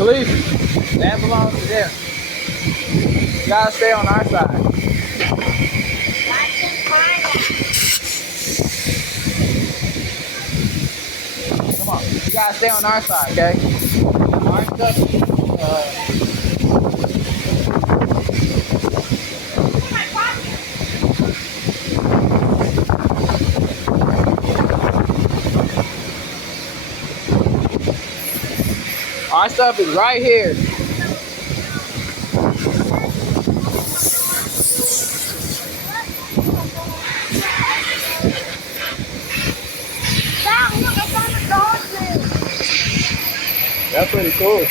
Khalif, that belongs to them. You gotta stay on our side. Come on, you gotta stay on our side, okay? Our stuff. Our stuff is right here. That's pretty cool.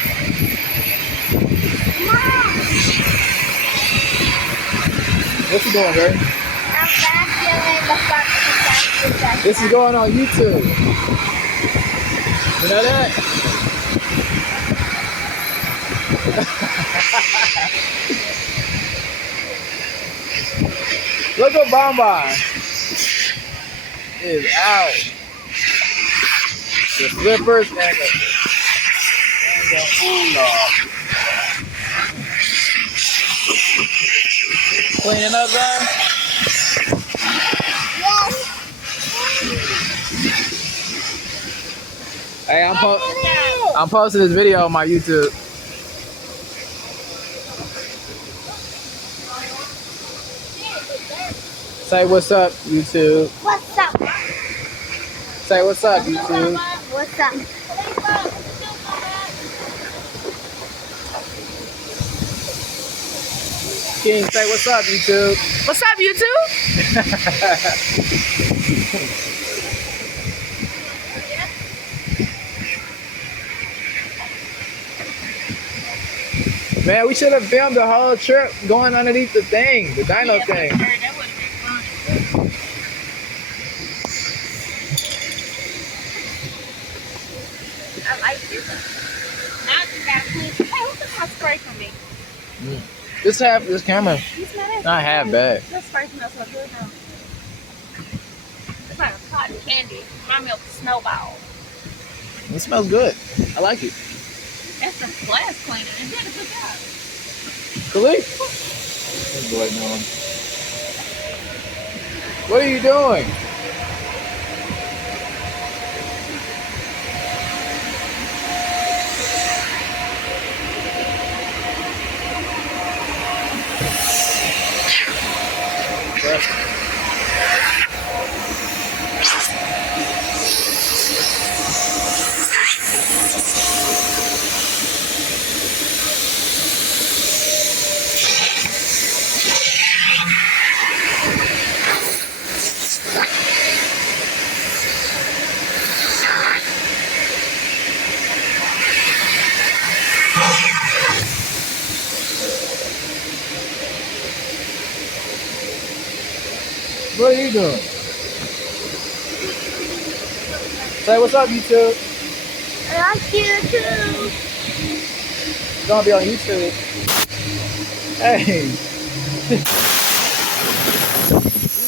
What you doing, girl? I'm vacuuming the front of the This is going on YouTube. You know that? Look at Bonbon. Is out. The slippers and the oolong. Cleaning up there? Yes. Hey, I'm posting this video on my YouTube. Say what's up, YouTube. What's up? Say what's up, YouTube. What's up? King, say what's up, YouTube. What's up, YouTube? Man, we should have filmed the whole trip going underneath the thing, the dino thing. That would have been fun. I like this. Now you got clean. Hey, who took my spray from me? This camera, You smell that? not half bad. That spray smells so good now. It's like a cotton candy. Remind me of a snowball. It smells good. I like it. That's the glass cleaner. You did a good job. Khalif. This boy doing. What are you doing? What are you doing? Say what's up, YouTube. I like you too. It's gonna be on YouTube. Hey.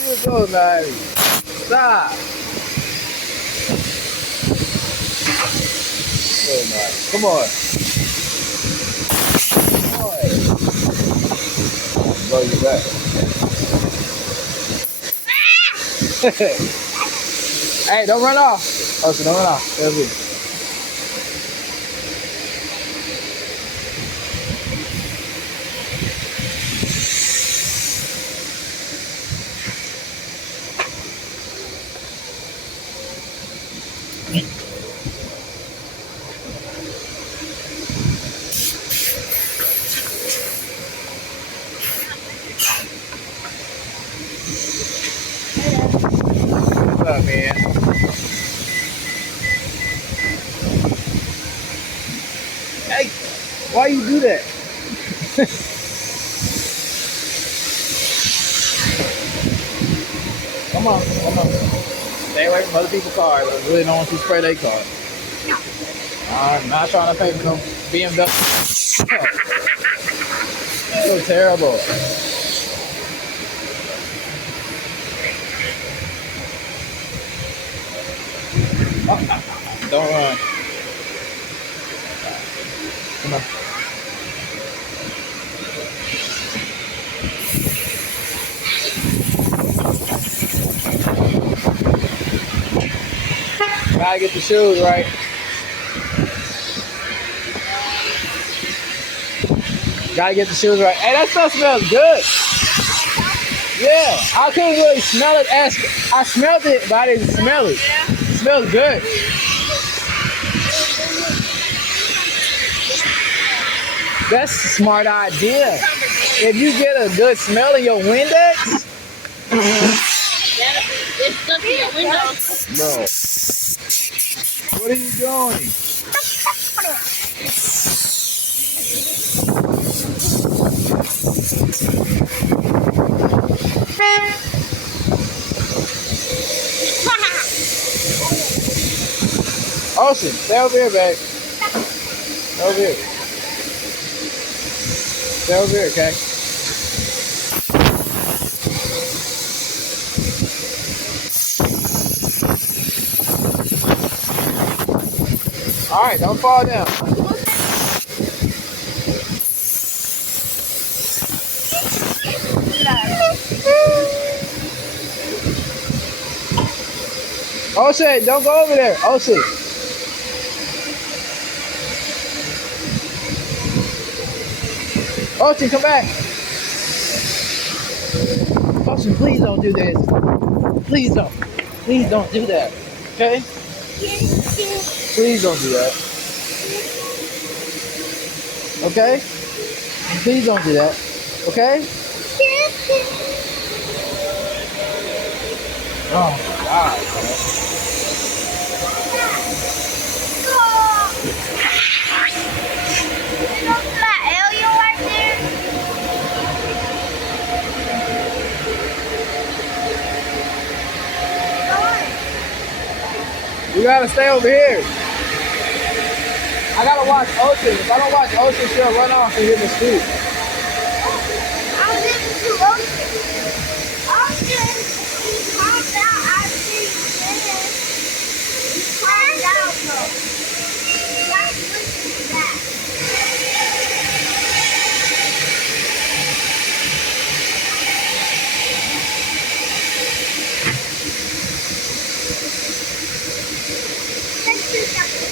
You go, man. Stop. Oh, man. Come on. Come on. Blow you back. Hey, don't run off. Oh, so don't run off. There's it. What's up, man? Hey, why you do that? Come on, come on. Stay away from other people's cars. I really don't want you to spray their car. I'm not trying to pay for no BMW. So terrible. Don't run. Come on. Gotta get the shoes right. Gotta get the shoes right. Hey, that stuff smells good. Yeah, I couldn't really smell it. I smelled it, but I didn't smell it. It smells good. That's a smart idea. If you get a good smell in your Windex, It's stuck in your window. bro, what are you doing? Ocean, stay over here, babe. Stay over here. Stay over here, okay? All right, don't fall down. Ocean, don't go over there. Ocean. Ocean, come back. Ocean, please don't do this. Please don't. Please don't do that. Okay? Please don't do that. Okay? Please don't do that. Okay? Oh my God. You gotta stay over here. I gotta watch Ocean. If I don't watch Ocean, she'll run off and hit the street. I was able to Ocean. Ocean, he climbed out after he finished. He climbed out though. You have to listen to that. Let's do something.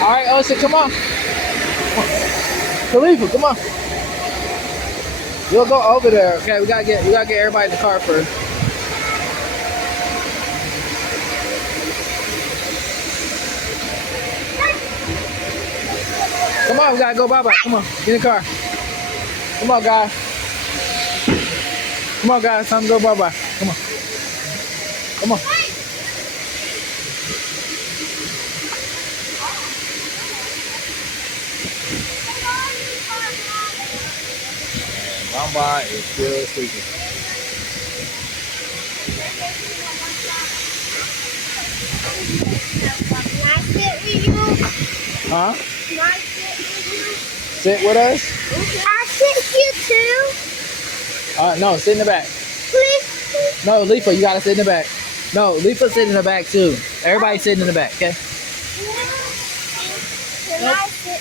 All right, Ocean, come on. Khalifa, come on. We'll go over there. Okay, we gotta get everybody in the car first. Come on, we gotta go bye-bye. Come on, get in the car. Come on, guys. Come on, guys, time to go bye-bye. Come on. Come on. Mamba is still sleeping. Can I sit with you? Huh? Can I sit with you? Sit with us? I sit with you too. No, sit in the back. Please. No, Leafa, you gotta sit in the back. No, Leafa sit in the back too. Everybody sitting in the back, okay? Can I sit?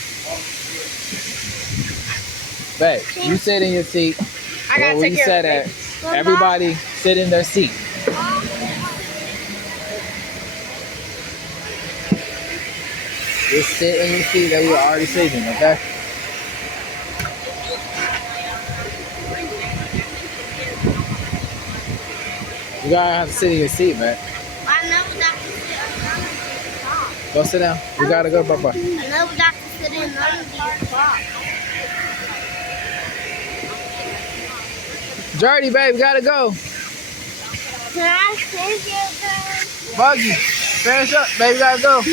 Babe, you sit in your seat. I gotta where take you care sat of at. it. Everybody sit in their seat. Just sit in your seat that we were already sitting, okay? You gotta have to sit in your seat, man. I never got to sit on none of these cars. Go sit down. You gotta go, bye-bye. I never got to sit in none of these cars. Jordy, babe, gotta go. Can I sit here, guys? Buggy, finish up, baby, gotta go.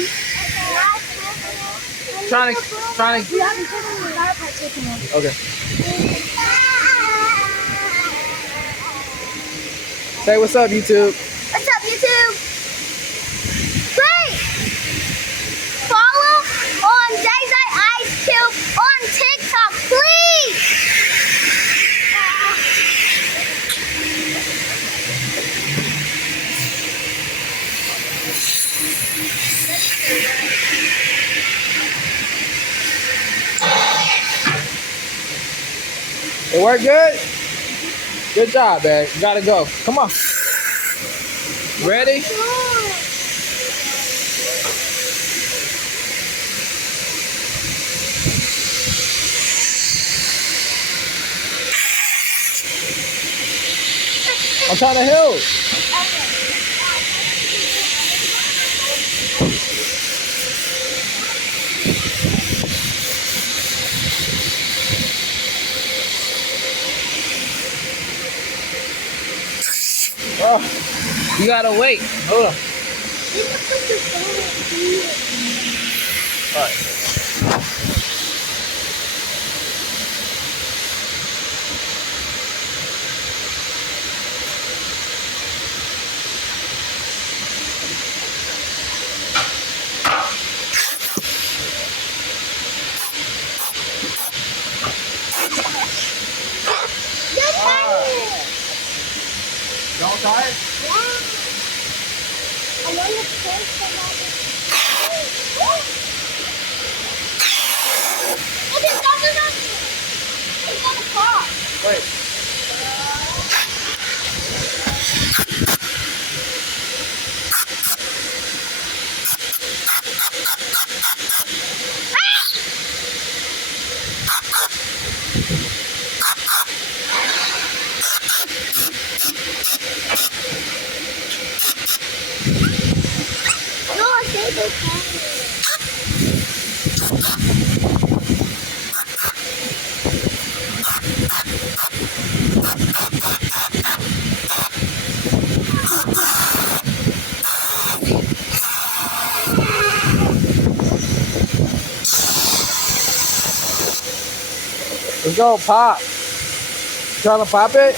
Trying to. You haven't taken the car by taking it. Okay. Say what's up, YouTube. What's up, YouTube? It worked good? Good job, man. You gotta go. Come on. Ready? I'm trying to help. Oh, you gotta wait. Hold on. All right. Y'all tired? I want to play somebody. It's gonna fall. Wait. No, I think it's fine. Let's go, pop. Trying to pop it?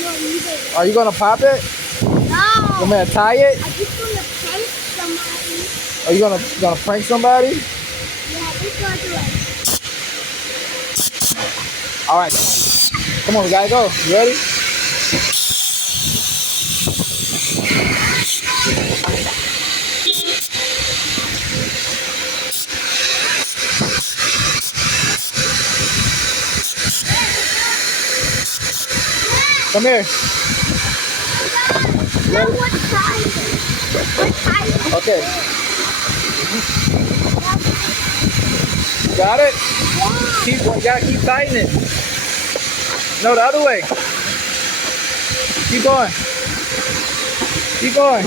No, you didn't. Are you gonna pop it? No. You gonna tie it? I just want to prank somebody. Are you gonna prank somebody? Yeah, this gonna do it. All right. Come on, we gotta go. You ready? Come here. Now what time? What time? Okay. Got it? You gotta keep tightening. No, the other way. Keep going. Keep going.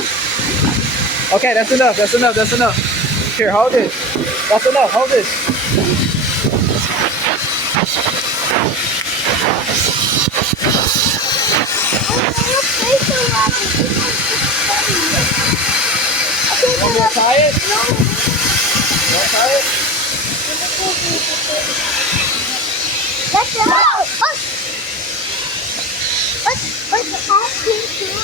Okay, that's enough. That's enough. That's enough. Here, hold this. That's enough. Hold this. Want me to tie it? No. You want to tie it? Let's go. What's the all pink too?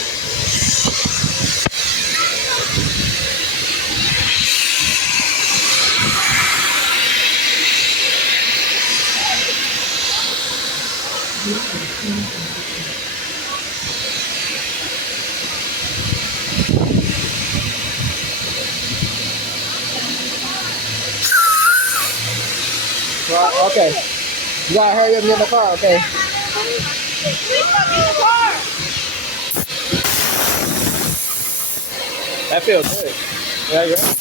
Right, okay. You gotta hurry up and get in the car, okay? That feels good. Yeah, you ready?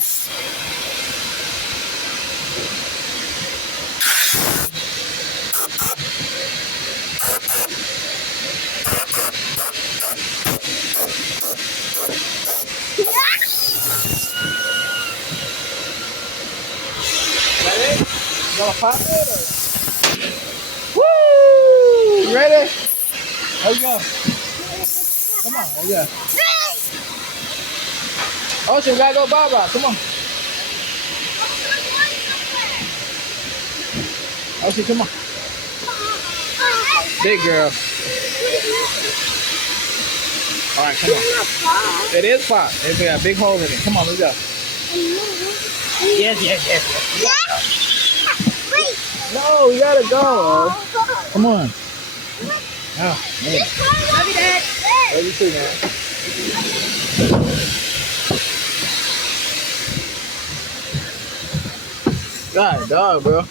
Ready? You gonna pop it or? Woo! You ready? There you go. Come on, there you go. Ocean, we gotta go bye-bye. Come on. Ocean, come on. Big girl. All right, come on. It is pop. It's got a big hole in it. Come on, let's go. Yes, yes, yes. yes. Wait. No, we gotta go. Come on. Oh, man. Love you, Dad. Love you too, man. God, dog, bro.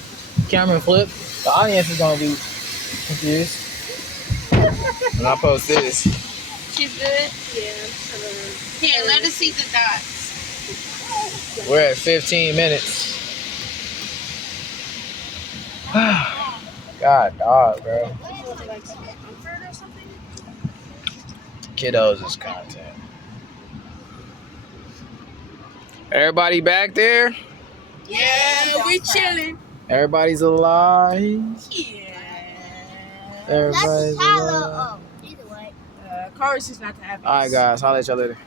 Camera flip. The audience is gonna be confused. When I post this. She's good? Yeah. Here, let us see the dots. We're at 15 minutes. God, dog, bro. Like some comfort or something? Kiddos is content. Everybody back there? Yeah, we chilling. Everybody's alive. Yeah. That's Everybody's Tyler. alive. Oh, either way. Cars is not to happy. All right, guys. I'll let y'all later.